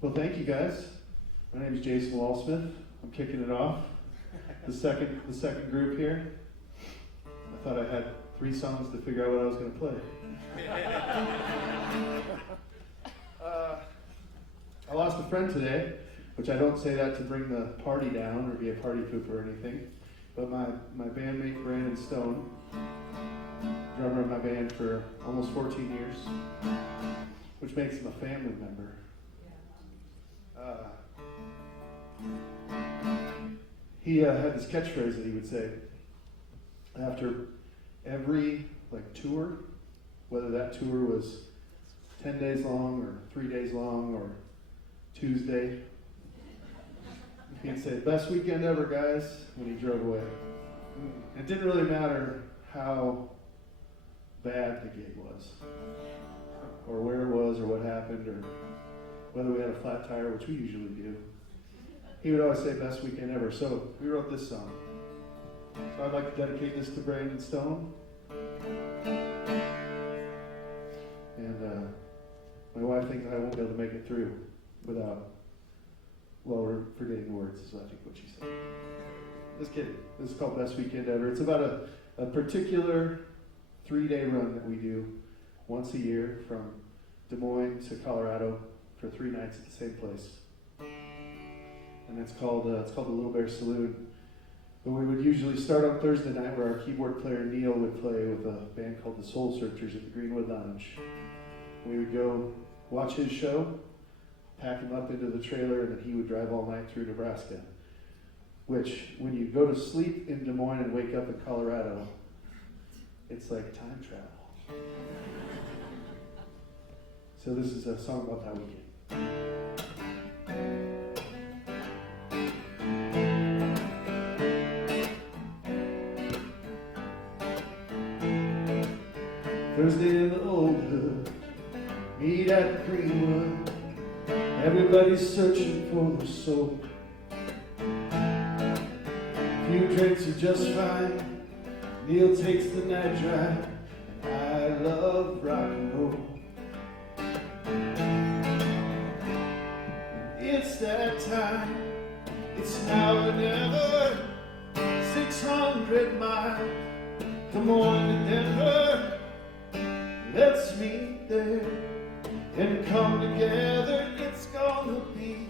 Well, thank you guys. My name is Jason Walsmith. I'm kicking it off. The second group here. I thought I had 3 songs to figure out what I was going to play. I lost a friend today, which I don't say that to bring the party down or be a party pooper or anything, but my bandmate Brandon Stone, drummer of my band for almost 14 years, which makes him a family member. He had this catchphrase that he would say after every tour, whether that tour was 10 days long or 3 days long or Tuesday. He'd say, "Best weekend ever, guys," when he drove away. It didn't really matter how bad the gig was, or where it was, or what happened, or whether we had a flat tire, which we usually do. He would always say, "Best weekend ever." So we wrote this song. So I'd like to dedicate this to Brandon Stone. And my wife thinks I won't be able to make it through without, we're forgetting the words, is I think what she said. Just kidding. This is called Best Weekend Ever. It's about a particular 3-day run that we do once a year from Des Moines to Colorado for 3 nights at the same place. And it's called the Little Bear Saloon. But we would usually start on Thursday night where our keyboard player Neil would play with a band called the Soul Searchers at the Greenwood Lounge. We would go watch his show, pack him up into the trailer, and then he would drive all night through Nebraska. Which, when you go to sleep in Des Moines and wake up in Colorado, it's like time travel. So this is a song about that weekend. Thursday in the old hood, meet at the Greenwood. Everybody's searching for their soul. A few drinks are just fine. Neil takes the night drive, and I love rock and roll. And it's that time, it's now or never. 600 miles, Des Moines to Denver. Let's meet there and come together. It's gonna be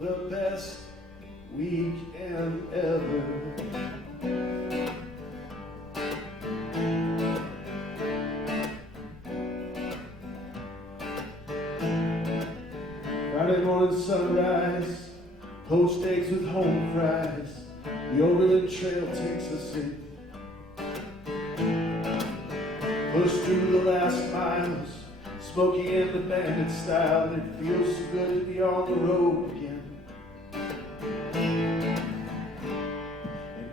the best weekend ever. Friday morning sunrise, poached eggs with home fries. The Overland Trail takes us in. Push through the last miles, Smokey and the Bandit style, and it feels so good to be on the road again. And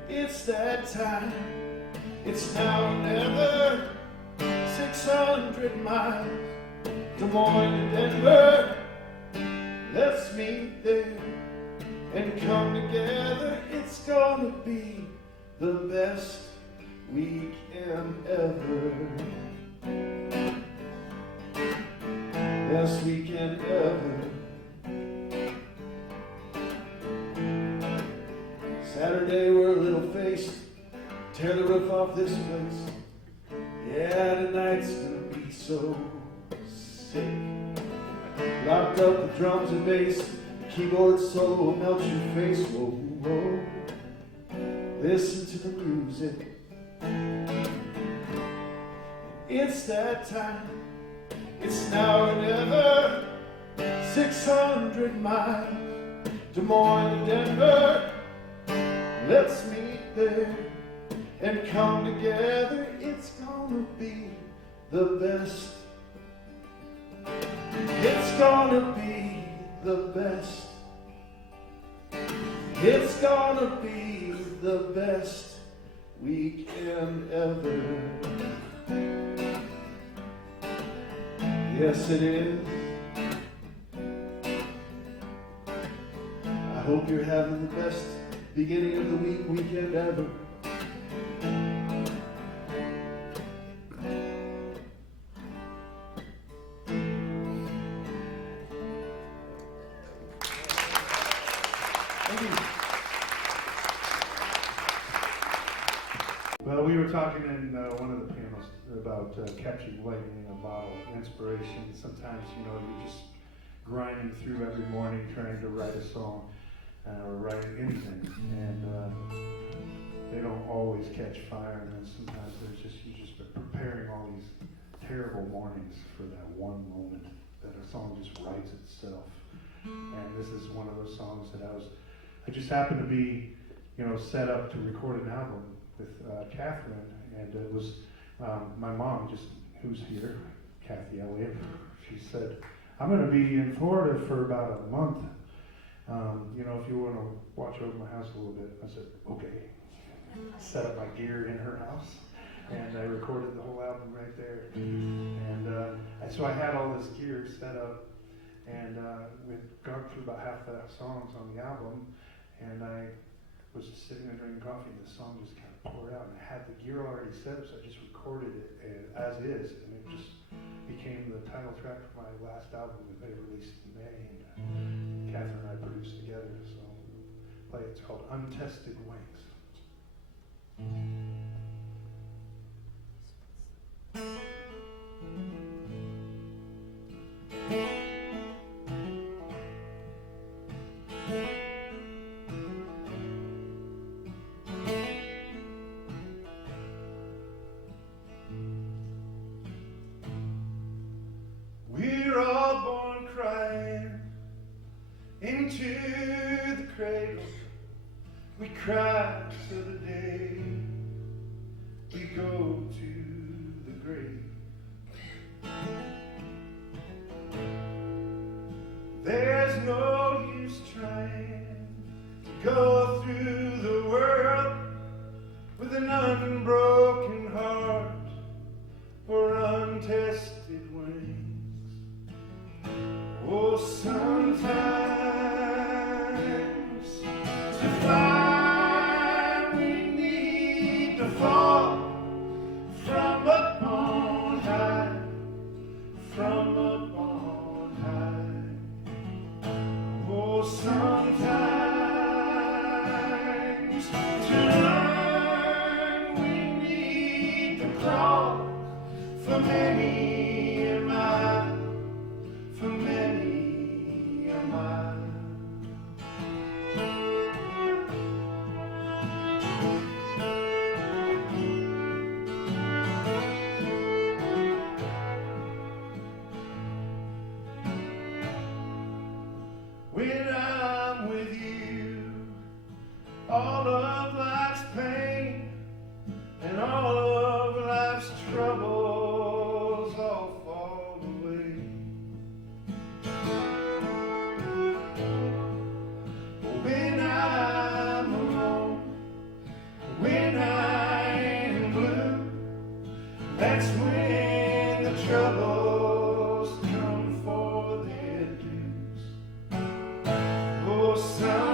it's that time, it's now or never. 600 miles, Des Moines to Denver. Let's meet there and come together. It's gonna be the best weekend ever. Best weekend ever. Saturday we're a little faced, tear the roof off this place. Yeah, tonight's gonna be so sick. Locked up the drums and bass, the keyboard solo will melt your face. Whoa, whoa. Listen to the music. It's that time, it's now or never. 600 miles, Des Moines to Denver. Let's meet there and come together. It's gonna be the best. It's gonna be the best. It's gonna be the best weekend ever. Yes, it is. I hope you're having the best beginning of the weekend ever. Well, we were talking in one of the panels about catching lightning in a bottle, inspiration. Sometimes, you're just grinding through every morning trying to write a song or write anything, and they don't always catch fire. And then sometimes you've just been preparing all these terrible mornings for that one moment that a song just writes itself. And this is one of those songs that I just happened to be, set up to record an album with Kathryn, and it was my mom, who's here, Kathy Elliott. She said, "I'm going to be in Florida for about a month. If you want to watch over my house a little bit." I said, "Okay." Set up my gear in her house, and I recorded the whole album right there. And so I had all this gear set up, and we'd gone through about half the songs on the album, and I was just sitting there drinking coffee, and the song just kind of poured out, and I had the gear already set up, so I just recorded it as is, and it just became the title track for my last album that I released in May, and Kathryn and I produced together, so it's called Untested Wings. We're all born crying into the cradle. We cry till the day we go to the grave. There's no use trying to go through the world with an unbroken heart or untested wings. Oh, sometimes to fly we need to fall from up on high, from up on high. Oh, sometimes to run we need to crawl for many a mile, for many a mile. When I'm with you, all of life's pain and all of life's troubles all fall away. When I'm alone, when I'm blue, that's when the troubles come for their dues. Oh, sometimes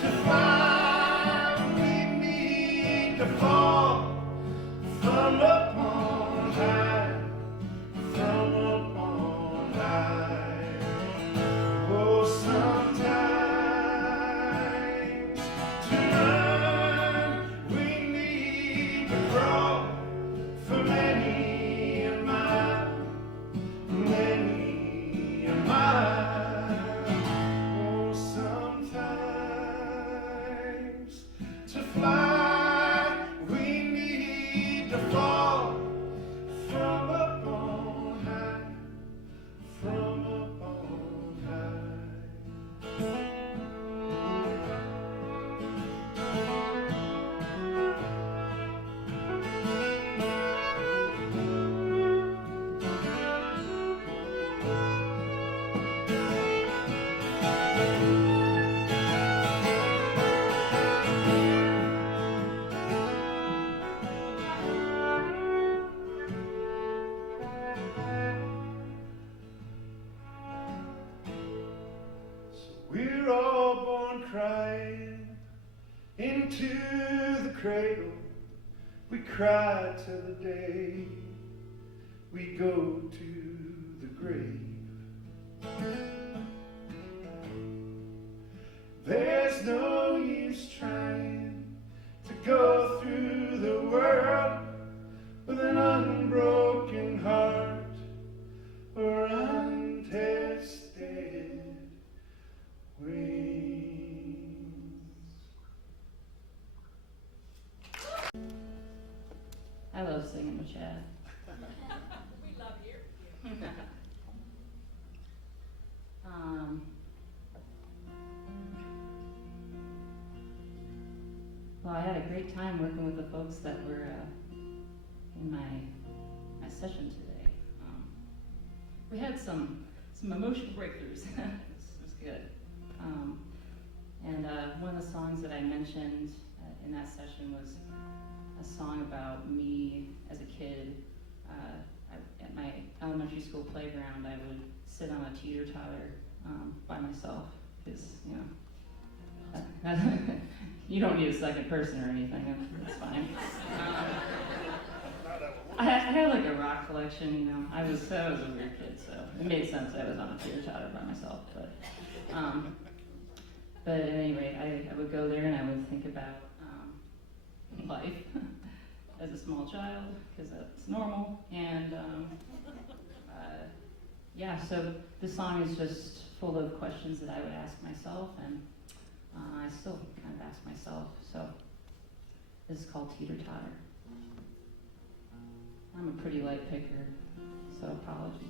to find we need to fall from up on high, from up on high. Oh, sometimes to run we need to crawl for many a mile, many a mile. Oh, sometimes to fly we need to fall from up on high, from up on high. We're all born crying into the cradle. We cry till the day we go to the grave. there's no use trying to go through the world with an unbroken heart or untested wings. I love singing with Chad. We love hearing you. Well, I had a great time working with the folks that were in my session today. We had some emotional breakthroughs. It was good. And one of the songs that I mentioned in that session was a song about me as a kid. At my elementary school playground, I would sit on a teeter-totter by myself, because, you know, you don't need a second person or anything, that's fine. I had like a rock collection, you know. I was a weird kid, so it made sense I was on a teeter-totter by myself. But at any rate, I would go there and I would think about life as a small child, because that's normal. And yeah, so this song is just full of questions that I would ask myself, and I still kind of ask myself. So this is called Teeter Totter. I'm a pretty light picker, so apologies.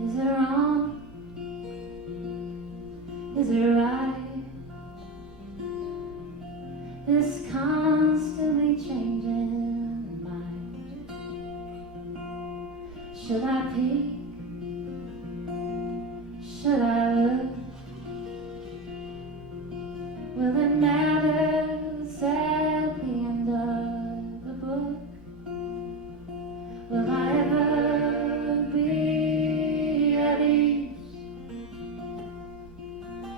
Is it wrong? Is it right? This constantly changing mind. Should I peek? Should I look? Will it matter at the end of the book? Will I ever be at ease?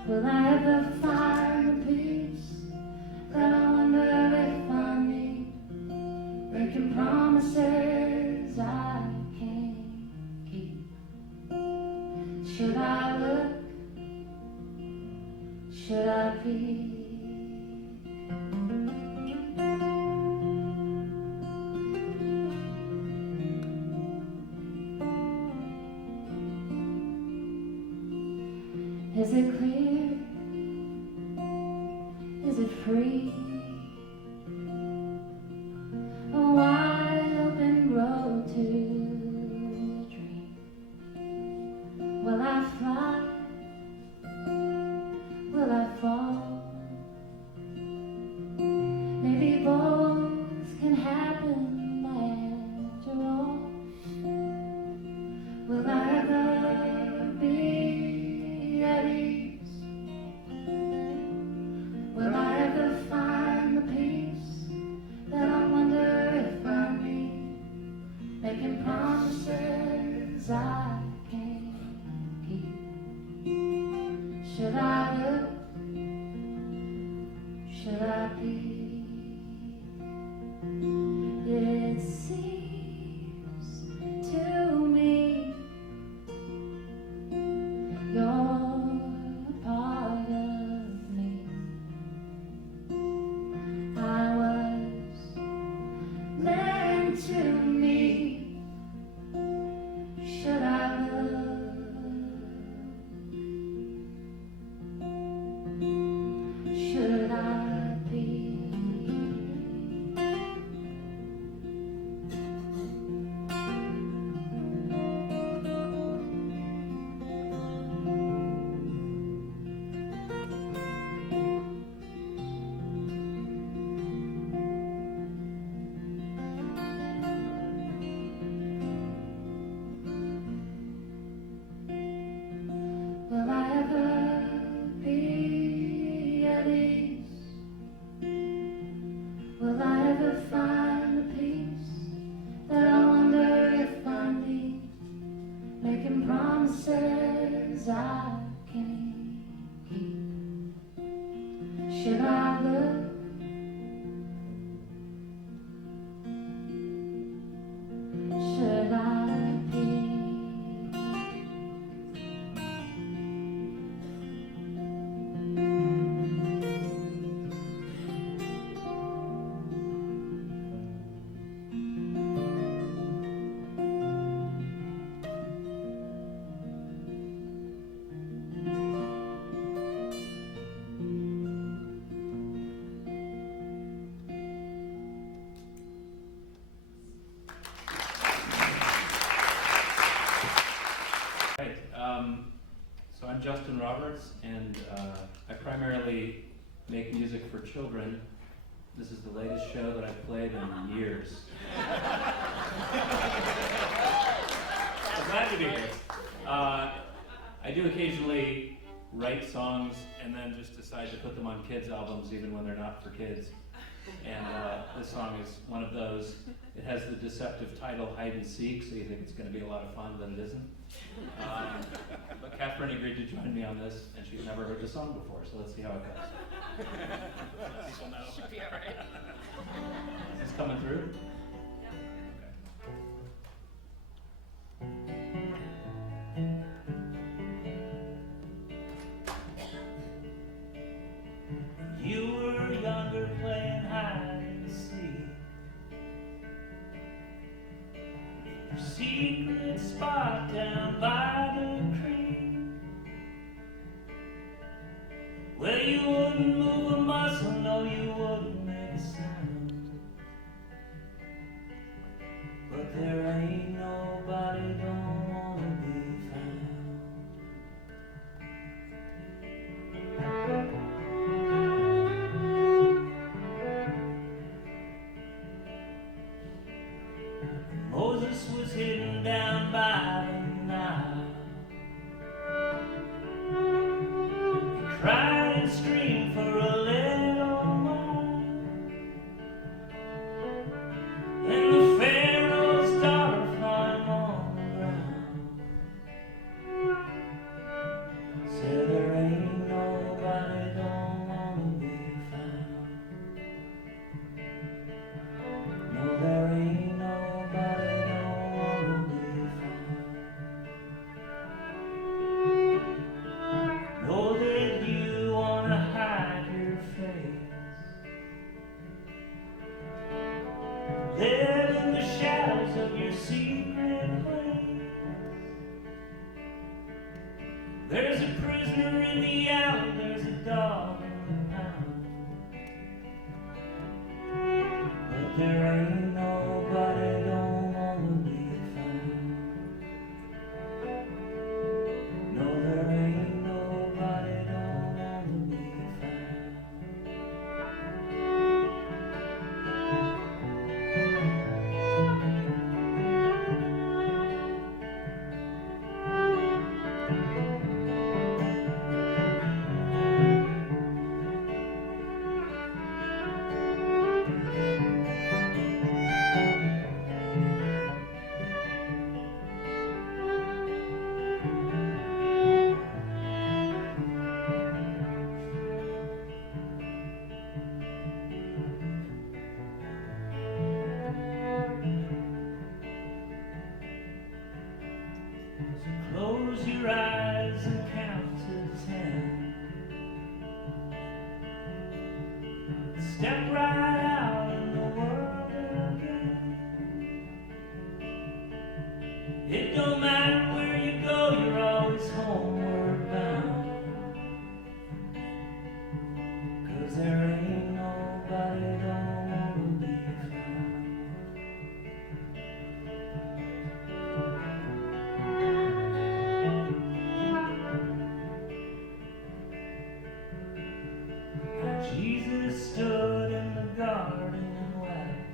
Will I ever find the peace that I wonder if I need? Making promises I can't keep. Should I look? Should I be? Is it clear? Is it free? A wide open road to a dream. Will I fly? Will I fall? Maybe both can happen after all. Will I ever be at ease? Will I ever find the peace that I wonder if I need? Making promises I can't keep. Should I look? Should I be? It seems to me you're a part of me. I was meant to meet. Should I look? Should I be? words I can keep. Should I look? Should I be? So I'm Justin Roberts, and I primarily make music for children. This is the latest show that I've played in years. I'm glad to be here. I do occasionally write songs and then just decide to put them on kids' albums even when they're not for kids. And this song is one of those. It has the deceptive title, Hide and Seek, so you think it's going to be a lot of fun, but it isn't. But Kathryn agreed to join me on this, and she's never heard the song before, so let's see how it goes. People know. Should be all right. Is this coming through? You were younger playing hide and seek. Your secret spot down by the creek, where you wouldn't move a muscle, no, you wouldn't make a sound. But there ain't nobody don't wanna be found. Moses was hidden down by the Nile. He cried and screamed for a little while. And the Pharaoh's daughter found him on the ground. Said there ain't nobody don't wanna be found. No, there ain't nobody don't wanna be found. Know that you wanna hide your face, live in the shadows of your secret place. There's a prisoner in the alley, there's a dog in the pound. But there ain't nobody don't wanna be found. No, there ain't nobody don't wanna be found. So close your eyes and count to 10. Step right out in the world again. It don't matter where you go, you're always homeward bound. 'Cause there ain't nobody don't wanna be found. Jesus stood in the garden and wept.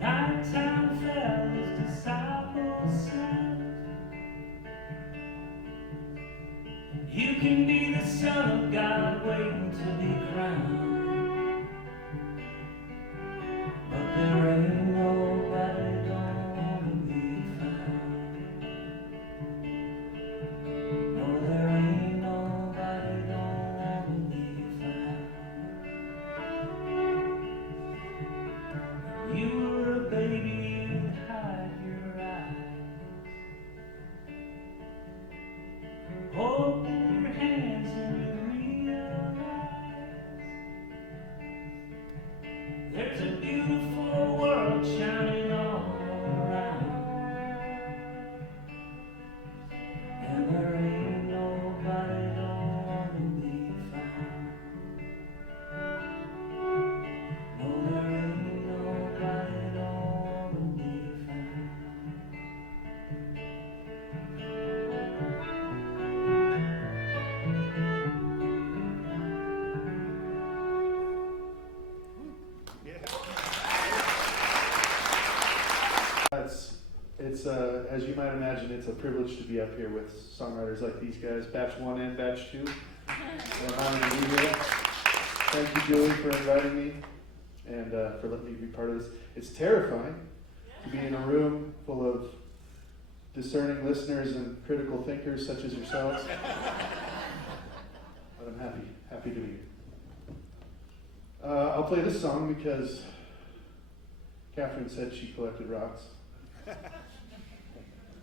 Nighttime fell, his disciples slept. You can be the Son of God waiting to be crowned. But there ain't nobody don't wanna be found. as you might imagine, it's a privilege to be up here with songwriters like these guys, Batch 1 and Batch 2. I'm honored to be here. Thank you, Julie, for inviting me and for letting me be part of this. It's terrifying to be in a room full of discerning listeners and critical thinkers such as yourselves. But I'm happy to be here. I'll play this song because Kathryn said she collected rocks.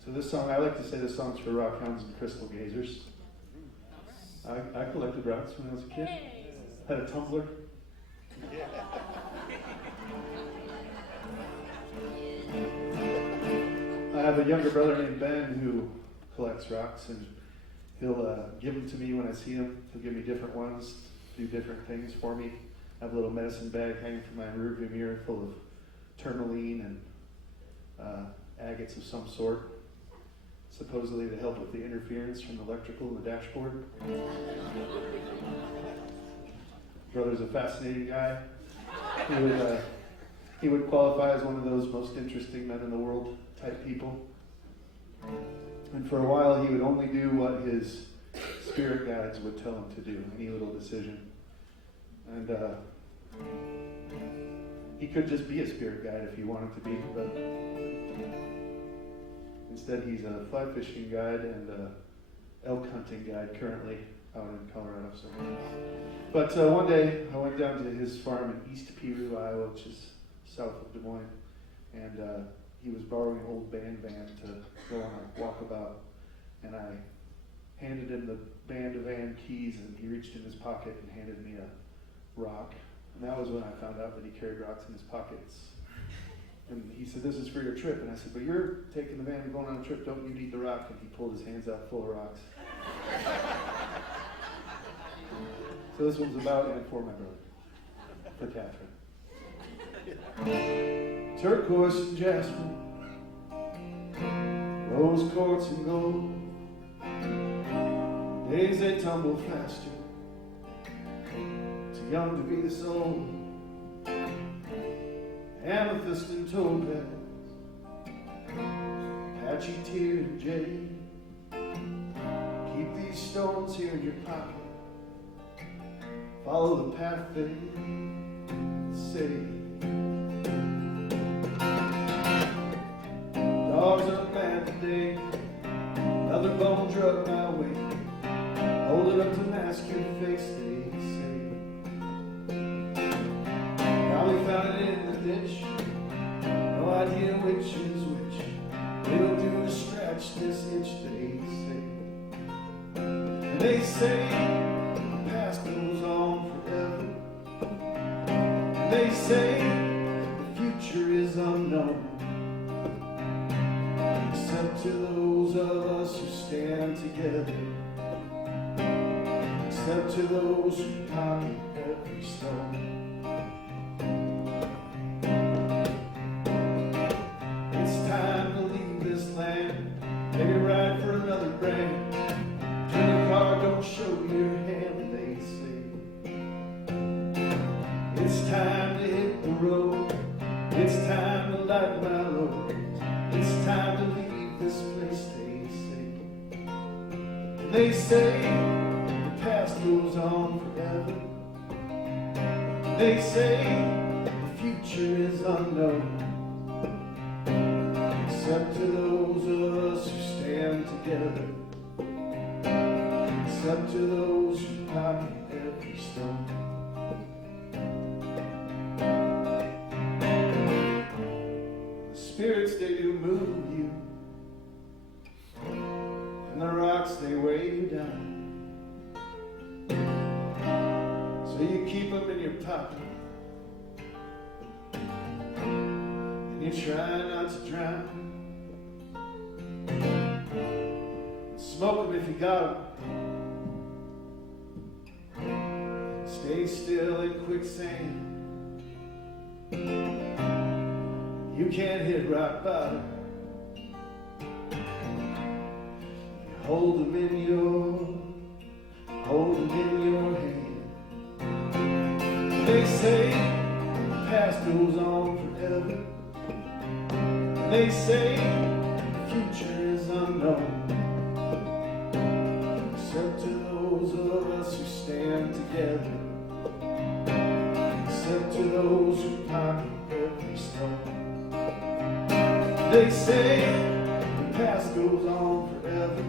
So this song, I like to say this song's for rock hounds and crystal gazers. I collected rocks when I was a kid. Had a tumbler. I have a younger brother named Ben who collects rocks, and he'll give them to me when I see them. He'll give me different ones, do different things for me. I have a little medicine bag hanging from my rearview mirror full of tourmaline and agates of some sort, supposedly to help with the interference from the electrical in the dashboard. Brother's a fascinating guy. He would qualify as one of those most interesting men in the world type people. And for a while, he would only do what his spirit guides would tell him to do, any little decision. And he could just be a spirit guide if he wanted to be, but instead he's a fly fishing guide and a elk hunting guide currently out in Colorado. So. But one day I went down to his farm in East Peru, Iowa, which is south of Des Moines, and he was borrowing an old band van to go on a walkabout, and I handed him the band van keys, and he reached in his pocket and handed me a rock. And that was when I found out that he carried rocks in his pockets. And he said, "This is for your trip." And I said, "But you're taking the van and going on a trip, don't you need the rock?" And he pulled his hands out full of rocks. So this one's about and for my brother, for Kathryn. Turquoise and jasper, rose quartz and gold, days they tumble faster, too young to be this old. Amethyst and topaz, patchy tear and jade, keep these stones here in your pocket, follow the path they say. Dogs are mad today, another bone drug my way, hold it up to mask your face, they say. Probably found it in the ditch, no idea which is which, it'll do to scratch this itch, they say. And they say the past goes on forever, and they say the future is unknown, except to those of us who stand together, except to those who pocket every stone. It's time to leave this land, maybe ride for another brand, turn your car, don't show your hand, they say. It's time to hit the road, it's time to light my load, it's time to leave this place, they say. And they say the past goes on forever, they say the future is unknown, except to those of us who stand together, except to those who pocket every stone. The spirits, they do move you, and the rocks, they weigh you down, so you keep them in your pocket, and you try not to drown. Smoke them if you got them. Stay still in quicksand. You can't hit rock bottom. You hold them in your hand. They say the past goes on forever. They say the future unknown, except to those of us who stand together, except to those who pocket every stone. They say the past goes on forever.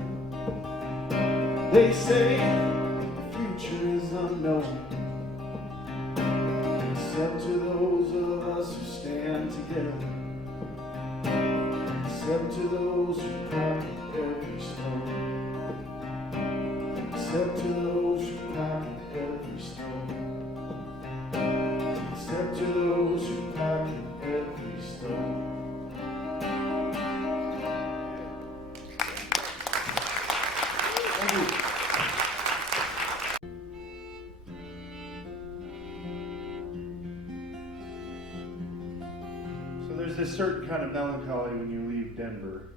They say the future is unknown, except to those of us who stand together, except to those who pocket every stone, except to those who pocket every stone, except to those who pocket every stone. So there's this certain kind of melancholy when you leave Denver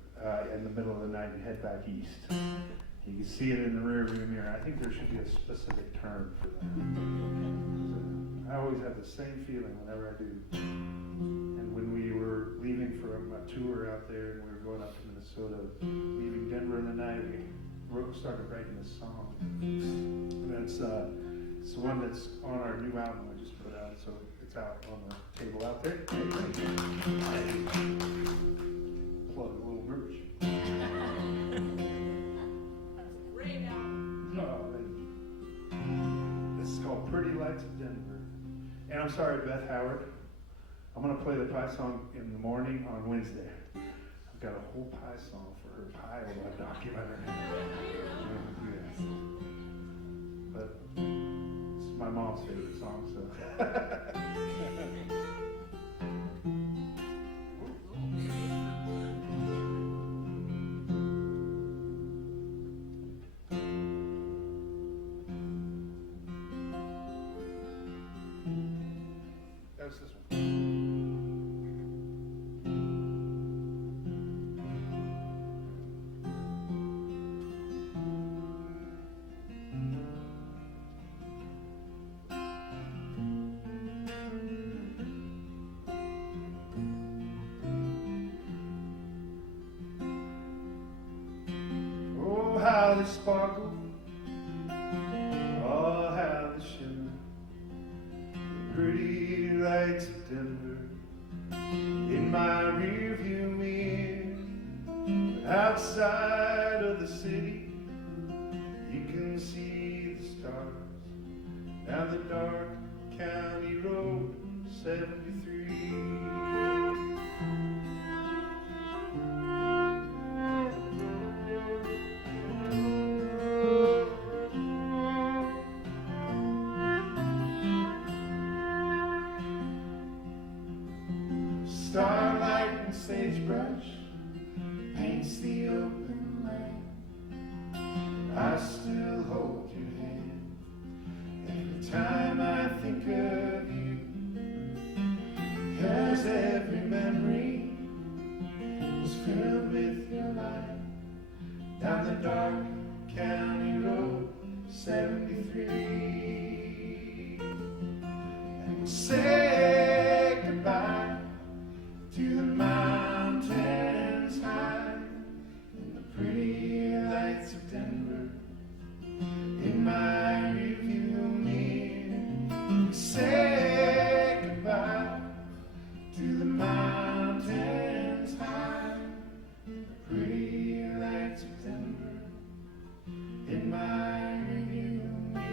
in the middle of the night and head back east. You can see it in the rearview mirror. I think there should be a specific term for that. I always have the same feeling whenever I do. And when we were leaving from a tour out there and we were going up to Minnesota, leaving Denver in the night, we started writing this song. And it's the one that's on our new album I just put out, so it's out on the table out there. Plug a little merch. Great album. This is called Pretty Lights of Denver. And I'm sorry, Beth Howard. I'm going to play the pie song in the morning on Wednesday. I've got a whole pie song for her pie documentary. Yes. But it's my mom's favorite song, so. That was this one. Oh, how they sparkle, oh, how they shimmer, the pretty lights of Denver in my rearview mirror. But outside of the city, you can see the stars down the dark county road 73. Starlight and sagebrush paints the open land. I still hold your hand every time I think of you, 'cause every memory was filled with your light down the dark county road 73. And we'll say goodbye to the mountains high and the pretty lights of Denver in my rearview mirror. We say goodbye to the mountains high and the pretty lights of Denver in my rearview mirror.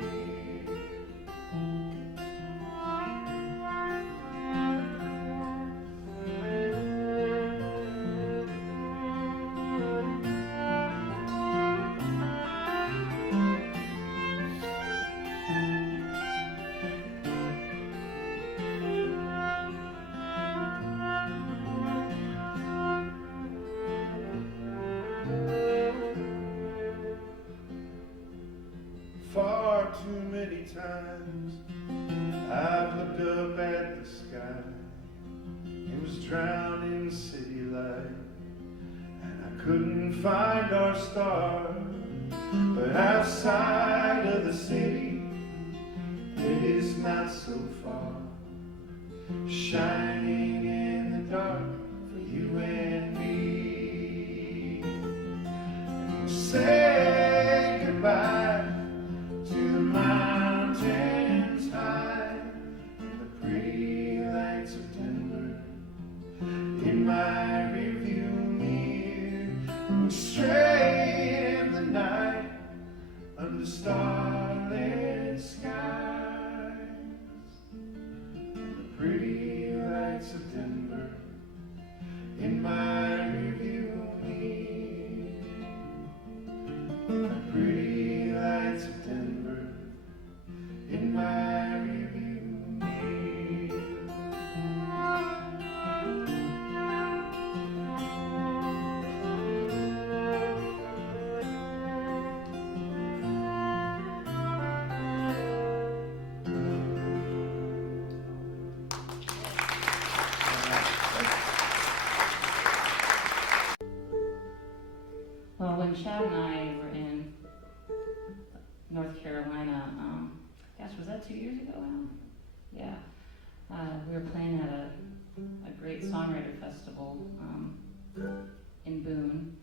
Far too many times I've looked up at the sky. It was drowned in city light, and I couldn't find our star. But outside of the city, it is not so far, shining in the dark for you and me. say goodbye to the mountains high, and the pretty lights of Denver in my rearview mirror, and straight in the night under starlit skies, and the pretty lights of Denver in my rearview mirror, the pretty lights of Denver in my rearview mirror. Well, when Chad and I were in North Carolina, gosh, was that 2 years ago now? Yeah. We were playing at a great songwriter festival in Boone,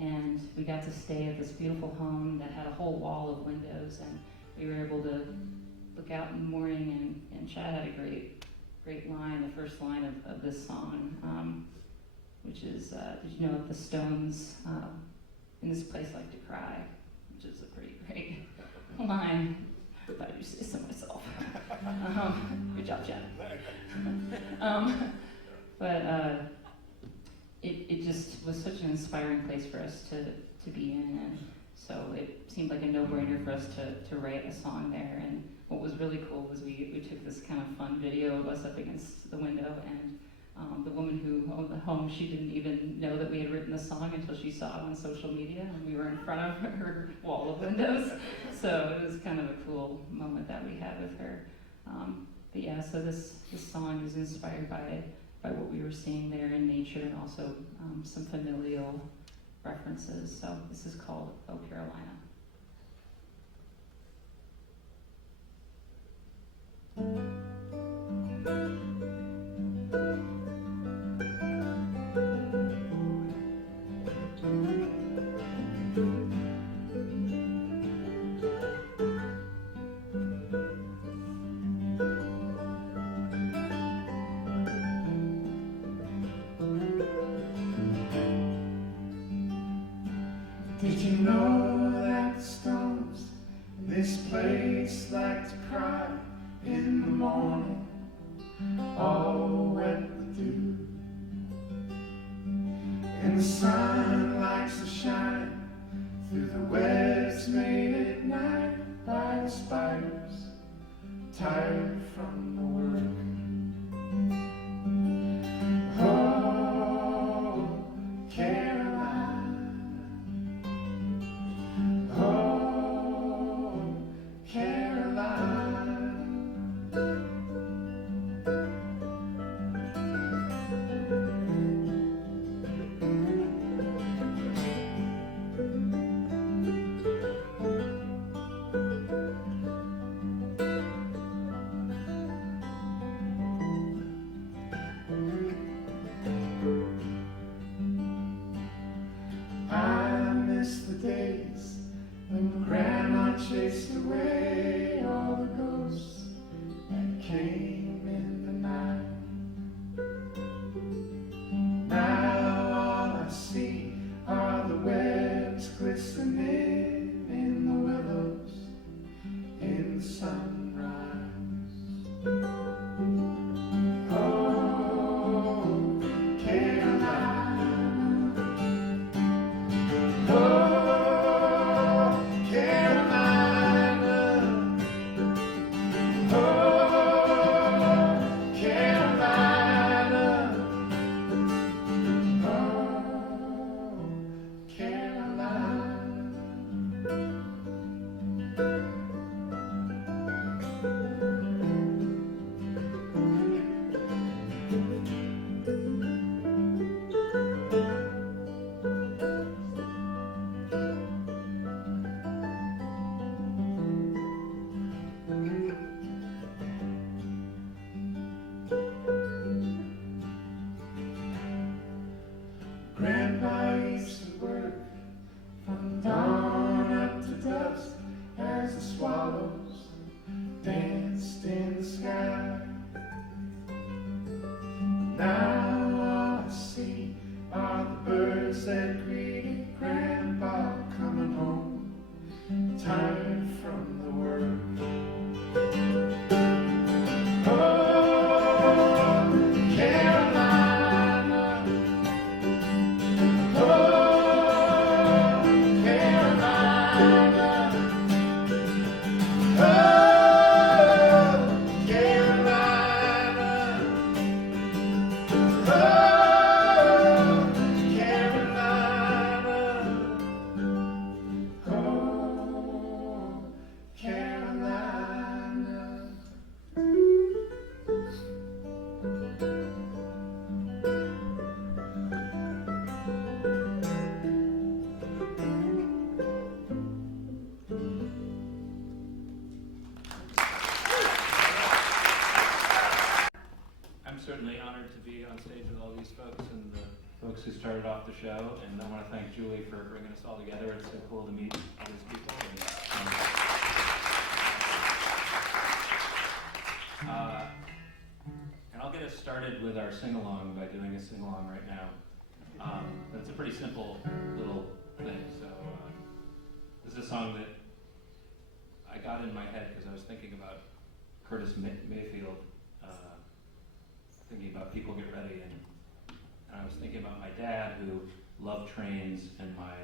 and we got to stay at this beautiful home that had a whole wall of windows, and we were able to look out in the morning, and Chad had a great line, the first line of this song, which is, did you know that the Stones in this place like to cry, which is a pretty great line. I thought I'd say so myself. Good job, Chad. But it just was such an inspiring place for us to be in, and so it seemed like a no-brainer for us to write a song there. And what was really cool was we took this kind of fun video of us up against the window, and the woman who owned the home, she didn't even know that we had written the song until she saw it on social media, and we were in front of her wall of windows. So it was kind of a cool moment that we had with her. But yeah, so this song is inspired by what we were seeing there in nature, and also some familial references. So this is called Oh Carolina. Did you know that the stones in this place like to cry in the morning, all wet with dew? And the sun likes to shine through the webs made at night by the spiders, tired from the work. Oh, Caroline, oh, Caroline. I miss the days when Grandma chased away all the ghosts that came in the night. Now all I see are the webs glistening in the willows in the sunrise. Oh, Carolina, oh, Carolina, folks who started off the show, and I want to thank Julie for bringing us all together. It's so cool to meet all these people. And I'll get us started with our sing-along by doing a sing-along right now. But it's a pretty simple little thing. So this is a song that I got in my head because I was thinking about Curtis Mayfield, thinking about People Get Ready, and I was thinking about my dad who loved trains, and my,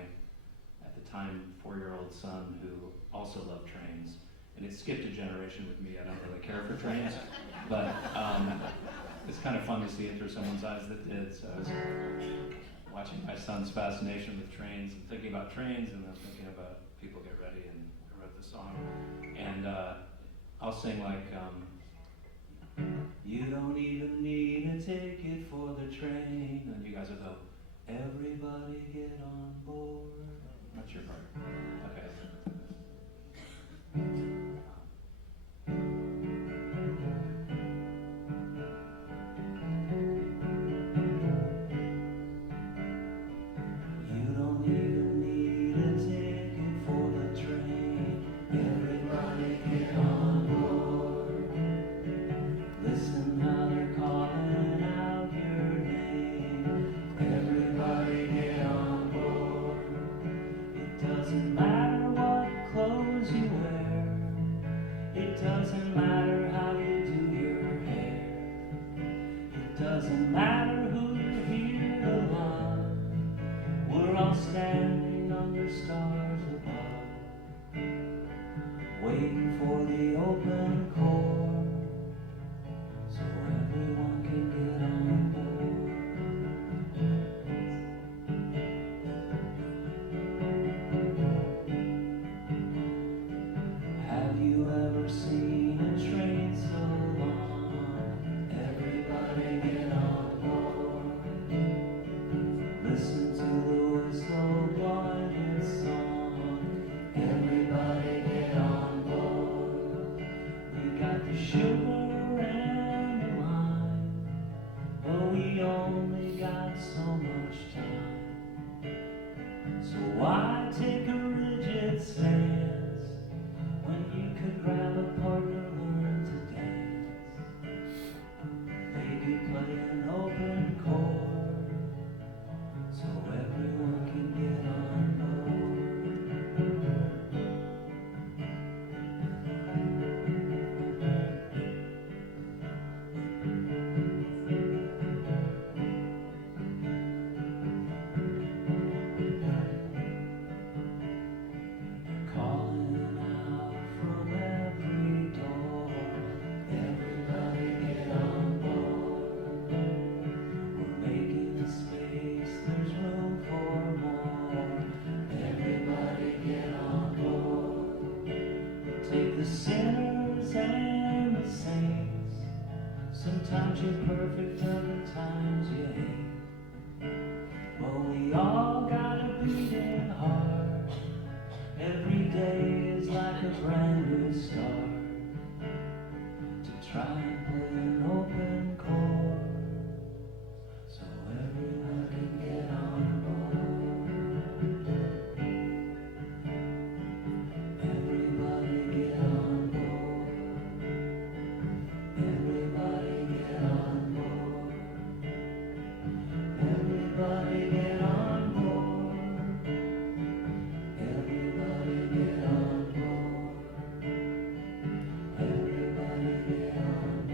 at the time, 4-year-old son who also loved trains. And it skipped a generation with me. I don't really care for trains, but it's kind of fun to see it through someone's eyes that did. So I was watching my son's fascination with trains and thinking about trains, and then thinking about People Get Ready, and I wrote the song. And I'll sing like, you don't even need a ticket for the train. And you guys will go, everybody get on board. That's your part. Okay. You don't even need a ticket for the train. Everybody get on board. Listen how they're calling out your name. Everybody get on board. It doesn't matter what clothes you wear. It doesn't matter how you do your hair. It doesn't matter who you're here to love. We're all standing under stars above, waiting for the open core, so everyone can get on board. Have you ever seen a train so long? Everybody get on board. Listen to the whistle blowing its song. Everybody get on board. We got the sugar and the wine, but we only got so much time. So why take a rigid stance when you could grab a partner, learn to dance? Maybe play an open chord, so everyone can get on board. Calling out from every door. Everybody get on board. We're making a space, there's room for more. Everybody get on board. Take the sinners and the saints. Sometimes you're perfect, other times you hate. But we all got a beating heart. Every day is like a brand new start. To try and play an open chord, so everyone can get on board. Everybody get on board. Everybody get on board. Everybody get on board. Everybody get on board. Everybody get on board.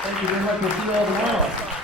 Thank you very much. We'll see you all tomorrow.